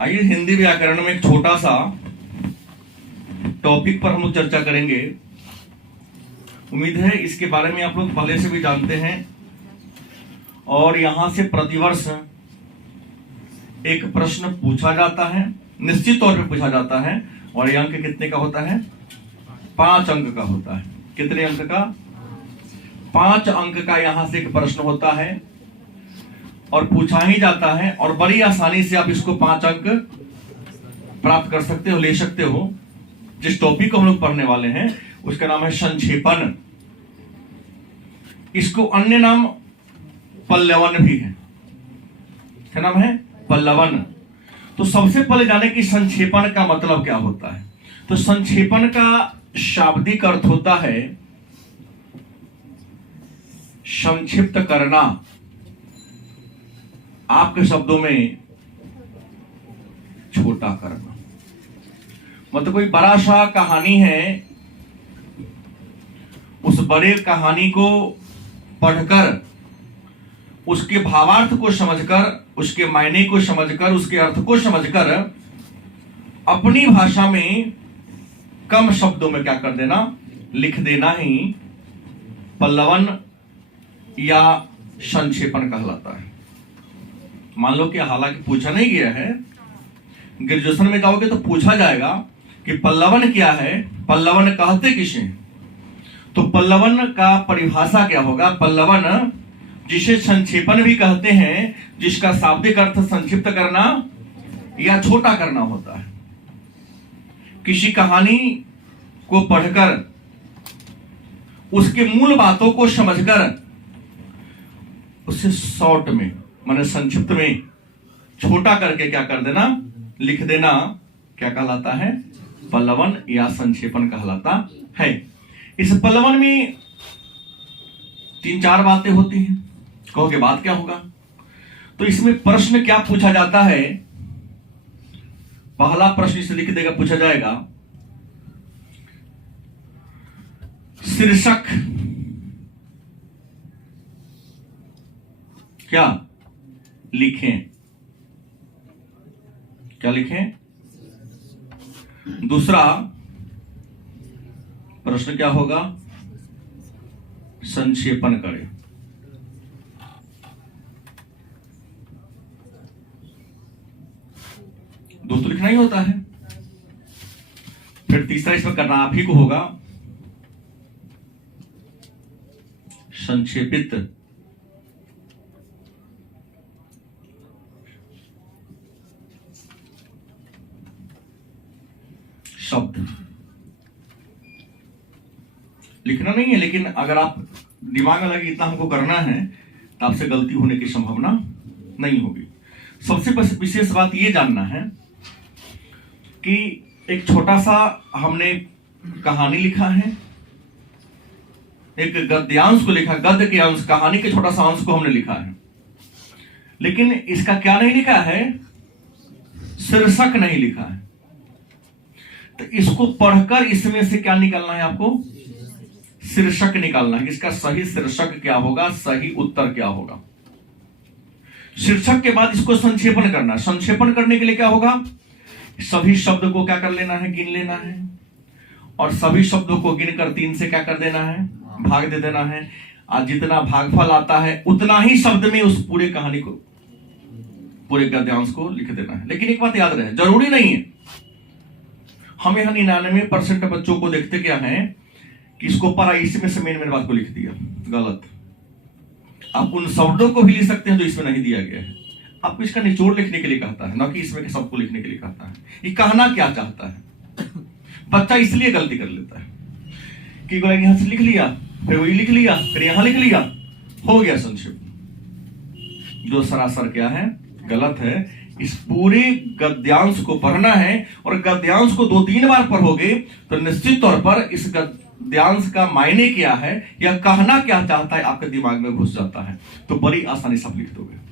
आइए हिंदी व्याकरण में एक छोटा सा टॉपिक पर हम लोग चर्चा करेंगे। उम्मीद है इसके बारे में आप लोग पहले से भी जानते हैं और यहां से प्रतिवर्ष एक प्रश्न पूछा जाता है, निश्चित तौर पे पूछा जाता है। और ये अंक कितने का होता है? 5 अंक का होता है। कितने अंक का? 5 अंक का यहां से एक प्रश्न होता है और पूछा ही जाता है और बड़ी आसानी से आप इसको 5 अंक प्राप्त कर सकते हो, ले सकते हो। जिस टॉपिक को हम लोग पढ़ने वाले हैं उसका नाम है संक्षेपण। इसको अन्य नाम पल्लवन भी है। क्या नाम है? पल्लवन। तो सबसे पहले जाने कि संक्षेपण का मतलब क्या होता है। तो संक्षेपण का शाब्दिक अर्थ होता है संक्षिप्त करना। आपके शब्दों में छोटा करना। मतलब कोई बड़ा सा कहानी है, उस बड़े कहानी को पढ़कर उसके भावार्थ को समझकर, उसके मायने को समझकर, उसके अर्थ को समझकर अपनी भाषा में कम शब्दों में क्या कर देना, लिख देना ही पल्लवन या संक्षेपण कहलाता है। मान लो कि हालांकि पूछा नहीं गया है, ग्रेजुएशन में जाओगे तो पूछा जाएगा कि पल्लवन क्या है, पल्लवन कहते किसे। तो पल्लवन का परिभाषा क्या होगा? पल्लवन जिसे संक्षेपण भी कहते हैं, जिसका शाब्दिक अर्थ संक्षिप्त करना या छोटा करना होता है। किसी कहानी को पढ़कर उसके मूल बातों को समझकर उसे शॉर्ट में, माने संक्षिप्त में छोटा करके क्या कर देना, लिख देना, क्या कहलाता है? पल्लवन या संक्षेपण कहलाता है। इस पल्लवन में 3-4 बातें होती हैं। कहोगे बात क्या होगा? तो इसमें प्रश्न क्या पूछा जाता है? पहला प्रश्न इसे लिख देगा, पूछा जाएगा शीर्षक क्या लिखें। क्या लिखें? दूसरा प्रश्न क्या होगा? संक्षेपण करें। दो तो लिखना ही होता है। फिर तीसरा इसमें करना आप ही को होगा, संक्षेपित शब्द। लिखना नहीं है, लेकिन अगर आप दिमाग में लगे इतना हमको करना है तो आपसे गलती होने की संभावना नहीं होगी। सबसे विशेष बात यह जानना है कि एक छोटा सा हमने कहानी लिखा है, एक गद्यांश को लिखा, गद्य के अंश, कहानी के छोटा सा अंश को हमने लिखा है, लेकिन इसका क्या नहीं लिखा है? शीर्षक नहीं लिखा है। तो इसको पढ़कर इसमें से क्या निकालना है आपको? शीर्षक निकालना है। इसका सही शीर्षक क्या होगा, सही उत्तर क्या होगा। शीर्षक के बाद इसको संक्षेपण करना। संक्षेपण करने के लिए क्या होगा? सभी शब्द को क्या कर लेना है? गिन लेना है। और सभी शब्दों को गिनकर 3 से क्या कर देना है? भाग दे देना है। आज जितना भागफल आता है उतना ही शब्द में उस पूरे कहानी को, पूरे गद्यांश को लिख देना है। लेकिन एक बात याद रहे, जरूरी नहीं है। हम यहां 99% बच्चों को देखते क्या है कि इसको पढ़ा, इसमें से मेन बात को लिख दिया। गलत। आप उन शब्दों को भी लिख सकते हैं जो इसमें नहीं दिया गया है। आपको इसका निचोड़ लिखने के लिए कहता है, ना कि इसमें के सबको लिखने के लिए कहता है। ये कहना क्या चाहता है? बच्चा इसलिए गलती कर लेता है कि यहां से लिख लिया, फिर वही लिख लिया, फिर यहां लिख लिया, हो गया संक्षिप्त। जो सरासर क्या है? गलत है। इस पूरे गद्यांश को पढ़ना है और गद्यांश को 2-3 बार पढ़ोगे तो निश्चित तौर पर इस गद्यांश का मायने क्या है या कहना क्या चाहता है आपके दिमाग में घुस जाता है। तो बड़ी आसानी से आप लिख दोगे।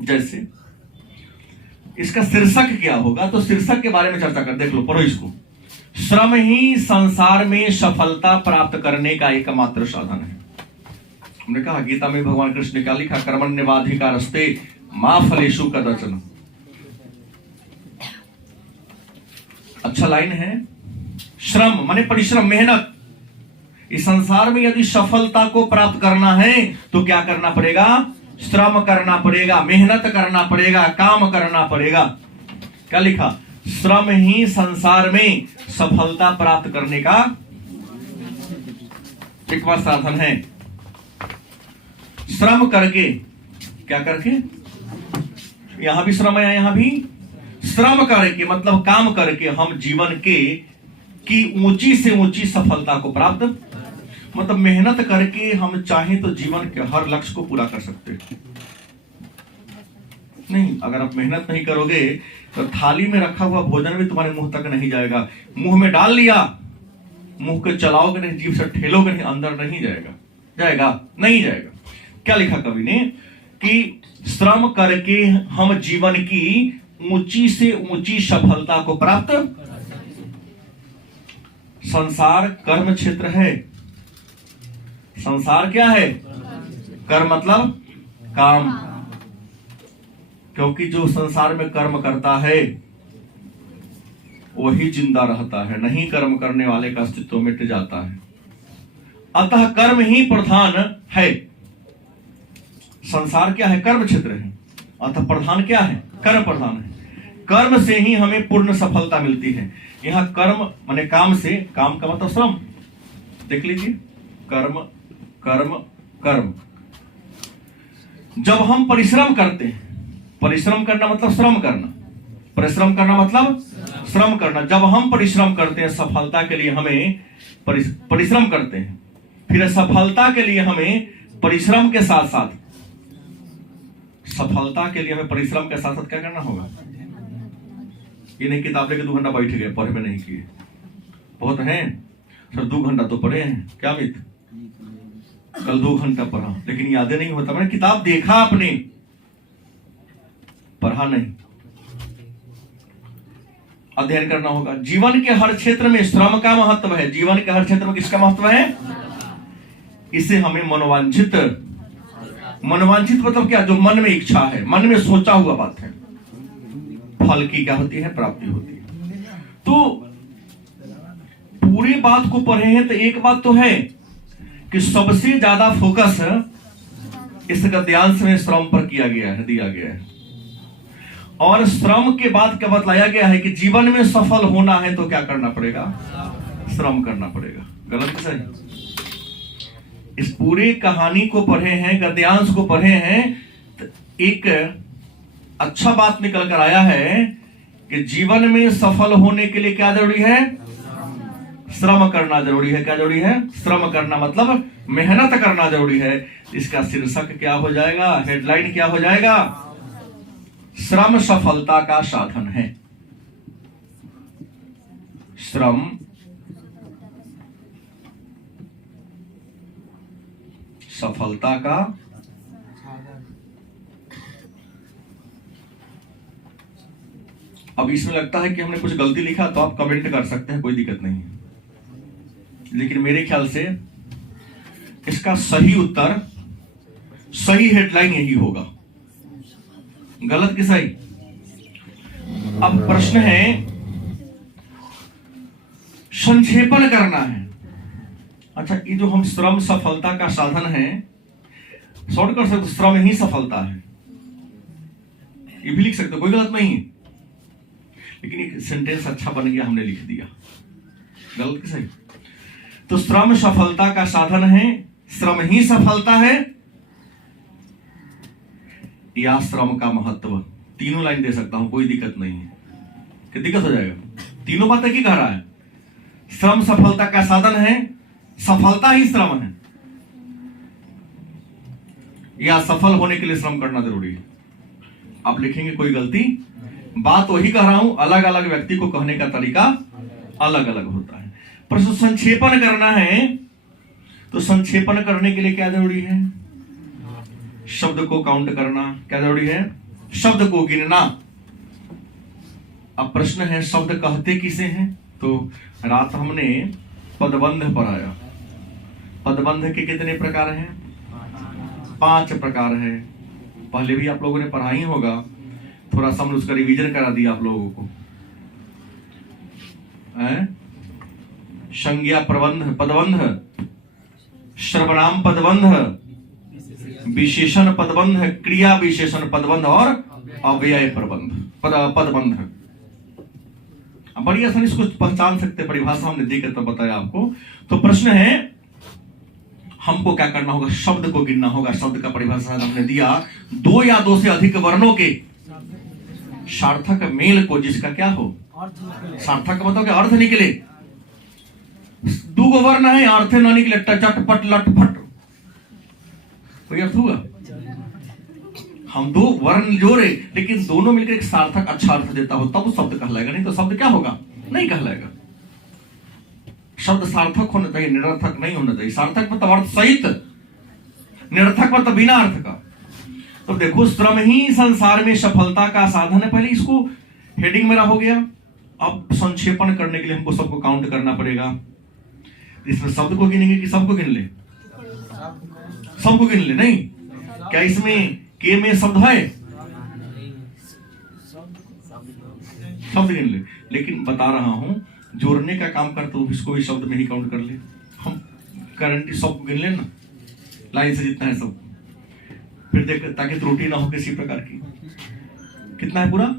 जैसे इसका शीर्षक क्या होगा? तो शीर्षक के बारे में चर्चा कर, देख लो, पढ़ो इसको। श्रम ही संसार में सफलता प्राप्त करने का एकमात्र साधन है। हमने कहा गीता में भगवान कृष्ण ने क्या लिखा? कर्मण्येवाधिकारस्ते मा फलेषु कदाचन। अच्छा लाइन है, श्रम माने परिश्रम, मेहनत। इस संसार में यदि सफलता को प्राप्त करना है तो क्या करना पड़ेगा? श्रम करना पड़ेगा, मेहनत करना पड़ेगा, काम करना पड़ेगा। क्या लिखा? श्रम ही संसार में सफलता प्राप्त करने का एक बार साधन है। श्रम करके, क्या करके? यहां भी श्रम है, यहां भी श्रम करके मतलब काम करके हम जीवन की ऊंची से ऊंची सफलता को प्राप्त, मतलब मेहनत करके हम चाहें तो जीवन के हर लक्ष्य को पूरा कर सकते हैं। नहीं, अगर आप मेहनत नहीं करोगे तो थाली में रखा हुआ भोजन भी तुम्हारे मुंह तक नहीं जाएगा। मुंह में डाल लिया, मुंह के चलाओगे नहीं, जीभ से ठेलोगे नहीं, अंदर नहीं जाएगा। जाएगा? नहीं जाएगा। क्या लिखा कवि ने कि श्रम करके हम जीवन की ऊंची से ऊंची सफलता को प्राप्त। संसार कर्म क्षेत्र है। संसार क्या है? कर्म मतलब काम। क्योंकि जो संसार में कर्म करता है वही जिंदा रहता है, नहीं कर्म करने वाले का अस्तित्व मिट जाता है। अतः कर्म ही प्रधान है। संसार क्या है? कर्म क्षेत्र है। अतः प्रधान क्या है? कर्म प्रधान है। कर्म से ही हमें पूर्ण सफलता मिलती है। यहां कर्म माने काम से, काम का मतलब श्रम। देख लीजिए, कर्म कर्म कर्म। जब हम परिश्रम करते हैं, परिश्रम करना मतलब श्रम करना, परिश्रम करना मतलब श्रम करना। जब हम परिश्रम करते हैं सफलता के लिए, हमें परिश्रम करते हैं, फिर सफलता के लिए हमें परिश्रम के साथ साथ, सफलता के लिए हमें परिश्रम के साथ साथ क्या करना होगा? ये नहीं किताब लेके 2 घंटा बैठ गए, पढ़े में नहीं किए। बहुत हैं सर, 2 घंटा तो पढ़े हैं, क्या मित्र? कल 2 घंटा पढ़ा, लेकिन यादें नहीं होता। मैंने किताब देखा, आपने पढ़ा नहीं। अध्ययन करना होगा। जीवन के हर क्षेत्र में श्रम का महत्व है। जीवन के हर क्षेत्र में किसका महत्व है? इसे हमें मनोवांछित, मनोवांछित मतलब क्या? जो मन में इच्छा है, मन में सोचा हुआ बात है, फल की क्या होती है? प्राप्ति होती है। तो पूरी बात को पढ़े हैं तो एक बात तो है कि सबसे ज्यादा फोकस इस गद्यांश में श्रम पर किया गया है, दिया गया है। और श्रम के बाद क्या बतलाया गया है कि जीवन में सफल होना है तो क्या करना पड़ेगा? श्रम करना पड़ेगा। गलत है सही? इस पूरी कहानी को पढ़े हैं, गद्यांश को पढ़े हैं, तो एक अच्छा बात निकल कर आया है कि जीवन में सफल होने के लिए क्या जरूरी है? श्रम करना जरूरी है। क्या जरूरी है? श्रम करना मतलब मेहनत करना जरूरी है। इसका शीर्षक क्या हो जाएगा? हेडलाइन क्या हो जाएगा? श्रम सफलता का साधन है। श्रम सफलता का अब इसमें लगता है कि हमने कुछ गलती लिखा तो आप कमेंट कर सकते हैं, कोई दिक्कत नहीं है। लेकिन मेरे ख्याल से इसका सही उत्तर, सही हेडलाइन यही होगा। गलत कि सही? अब प्रश्न है, संक्षेपण करना है। अच्छा, ये जो हम श्रम सफलता का साधन है, शॉर्ट कर सकते, श्रम ही सफलता है, ये भी लिख सकते, कोई गलत नहीं है। लेकिन एक सेंटेंस अच्छा बन गया, हमने लिख दिया। गलत कि सही? तो श्रम सफलता का साधन है, श्रम ही सफलता है, या श्रम का महत्व। तीनों लाइन दे सकता हूं, कोई दिक्कत नहीं है। क्या दिक्कत हो जाएगा? तीनों बातें की कह रहा है। श्रम सफलता का साधन है, सफलता ही श्रम है, या सफल होने के लिए श्रम करना जरूरी है। आप लिखेंगे कोई गलती, बात वही कह रहा हूं, अलग अलग व्यक्ति को कहने का तरीका अलग अलग होता है। पर संक्षेपण करना है तो संक्षेपण करने के लिए क्या जरूरी है? शब्द को काउंट करना। क्या जरूरी है? शब्द को गिनना। अब प्रश्न है, शब्द कहते किसे हैं? तो रात हमने पदबंध पढ़ाया। पदबंध के कितने प्रकार हैं? 5 प्रकार है। पहले भी आप लोगों ने पढ़ा ही होगा, थोड़ा सा हमने उसका रिवीजन करा दिया आप लोगों को। संज्ञा प्रबंध पदबंध, सर्वनाम पदबंध, विशेषण पदबंध, क्रिया विशेषण पदबंध और अव्यय पदबंध। बड़ी आसानी इसको पहचान सकते, परिभाषा हमने दी तो बताया आपको। तो प्रश्न है हमको क्या करना होगा, शब्द को गिनना होगा। शब्द का परिभाषा हमने दिया, 2 या 2 से अधिक वर्णों के सार्थक मेल को, जिसका क्या हो सार्थक, बताओ क्या अर्थ निकले। 2 वर्ण है, अर्थ ना निकले, चटपट लटपट, कोई अर्थ होगा? हम 2 वर्ण जोड़े लेकिन दोनों मिलकर एक सार्थक अच्छा अर्थ देता हो तब शब्द कहलाएगा, नहीं तो शब्द क्या होगा, नहीं कहलाएगा। शब्द सार्थक होना चाहिए, निरर्थक नहीं होना चाहिए। सार्थक मतलब अर्थ सहित, निरर्थक मतलब बिना अर्थ का। तो देखो, श्रम ही संसार में सफलता का साधन है। पहले इसको हेडिंग मेरा हो गया। अब संक्षेपण करने के लिए हमको सबको काउंट करना पड़ेगा। इसमें शब्द को गिनेंगे कि सबको गिन ले? सबको गिन ले। नहीं, क्या इसमें के में शब्द है? शब्द गिन ले। लेकिन बता रहा हूं, जोड़ने का काम करते हो इसको भी शब्द में ही काउंट कर ले। हम गारंटी सबको गिन ले ना, लाइन से जितना है सब, फिर देख, ताकि त्रुटि ना हो किसी प्रकार की। कितना है पूरा?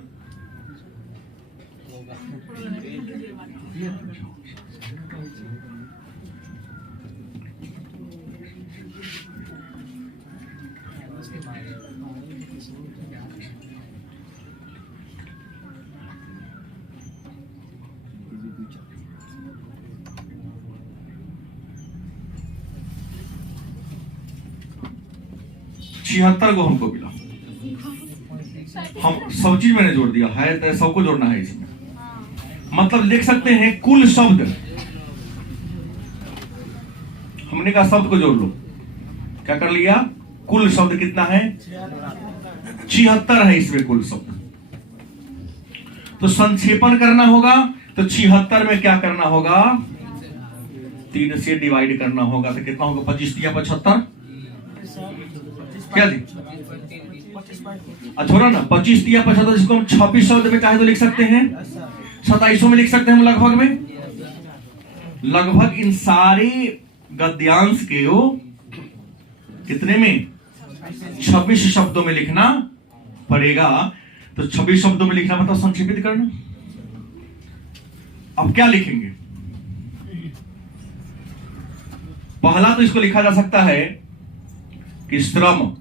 छिहत्तर को हमको मिला। हम सब चीज मैंने जोड़ दिया है, तो सबको जोड़ना है इसमें। मतलब लिख सकते हैं कुल शब्द, हमने कहा शब्द को जोड़ लो, क्या कर लिया? कुल शब्द कितना है? 76 है इसमें कुल शब्द। तो संक्षेपण करना होगा, तो 76 में क्या करना होगा? 3 से डिवाइड करना होगा। तो कितना होगा? 25 या 75, क्या जी? छोड़ा ना, 25 या 75, जिसको हम 26 शब्द में चाहे तो लिख सकते हैं, 2700 में लिख सकते हैं हम लगभग में। लगभग इन सारे गद्यांश के कितने में? 26 शब्दों में लिखना पड़ेगा। तो 26 शब्दों में लिखना मतलब संक्षेपित करना। अब क्या लिखेंगे? पहला तो इसको लिखा जा सकता है कि श्रम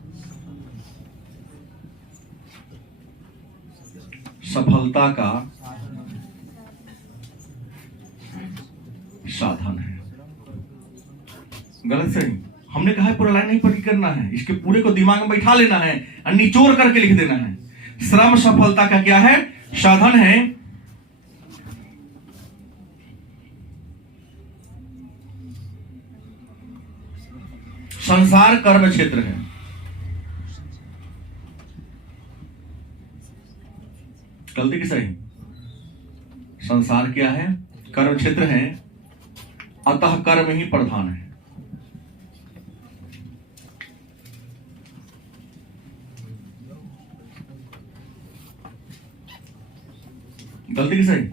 सफलता का साधन है। गलत सही? हमने कहा है पूरा लाइन नहीं पढ़ करना है, इसके पूरे को दिमाग में बैठा लेना है और निचोड़ करके लिख देना है। श्रम सफलता का क्या है? साधन है। संसार कर्म क्षेत्र है। गलती की सही? संसार क्या है? कर्म क्षेत्र है, अतः कर्म ही प्रधान है। गलती की सही?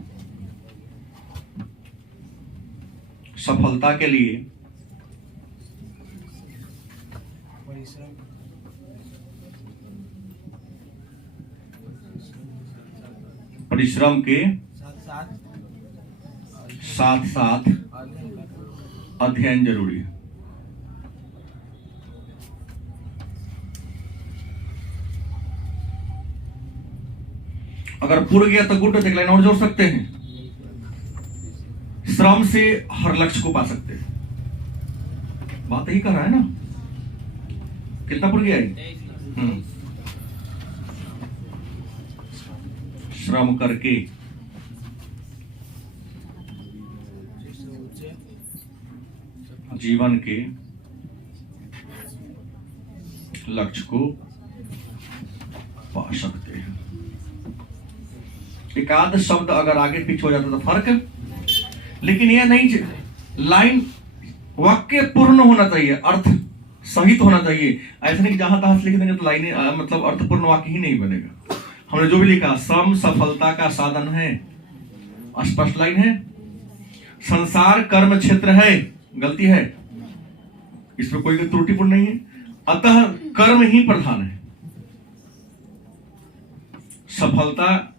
सफलता के लिए परिश्रम के साथ साथ अध्ययन जरूरी है। अगर पूर्ण गया तो गुड, एक लाइन और जोड़ सकते हैं। श्रम से हर लक्ष्य को पा सकते हैं। बात यही कर रहा है ना? कितना पूर्ण गया? श्रम करके जीवन के लक्ष्य को पा सकते हैं। एक आध शब्द अगर आगे पीछे हो जाता तो फर्क, लेकिन यह नहीं, लाइन वाक्य पूर्ण होना चाहिए, अर्थ सहित होना चाहिए। ऐसा नहीं कि जहां तहां लिख देंगे तो लाइनें मतलब अर्थपूर्ण वाक्य ही नहीं बनेगा। हमने जो भी लिखा, श्रम सफलता का साधन है, स्पष्ट लाइन है। संसार कर्म क्षेत्र है, गलती है, इसमें कोई त्रुटिपूर्ण नहीं है। अतः कर्म ही प्रधान है। सफलता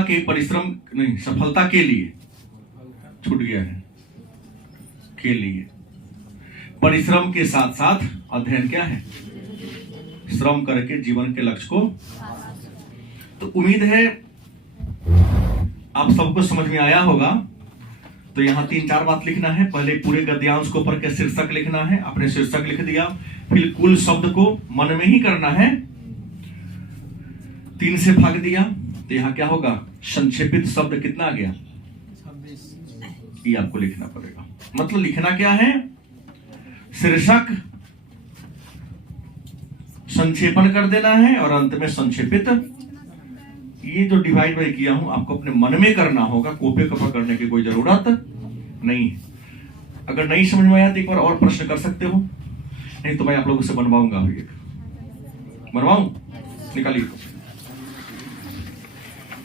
के परिश्रम नहीं, सफलता के लिए छूट गया है, के लिए परिश्रम के साथ साथ अध्ययन क्या है, श्रम करके जीवन के लक्ष्य को। तो उम्मीद है आप सबको समझ में आया होगा। तो यहां 3-4 बात लिखना है। पहले पूरे गद्यांश को पढ़ के शीर्षक लिखना है, आपने शीर्षक लिख दिया। फिर कुल शब्द को मन में ही करना है, 3 से भाग दिया तो यहां क्या होगा, संक्षेपित शब्द कितना आ गया, 26। ये आपको लिखना पड़ेगा। मतलब लिखना क्या है, शीर्षक संक्षेपण कर देना है और अंत में संक्षेपित। ये जो डिवाइड बाय किया हूं आपको अपने मन में करना होगा, कॉपी कॉपी करने की कोई जरूरत नहीं। अगर नहीं समझ में आया तो एक बार और प्रश्न कर सकते हो, नहीं तो मैं आप लोगों से बनवाऊंगा। अभी एक बनवाऊं, निकालिए।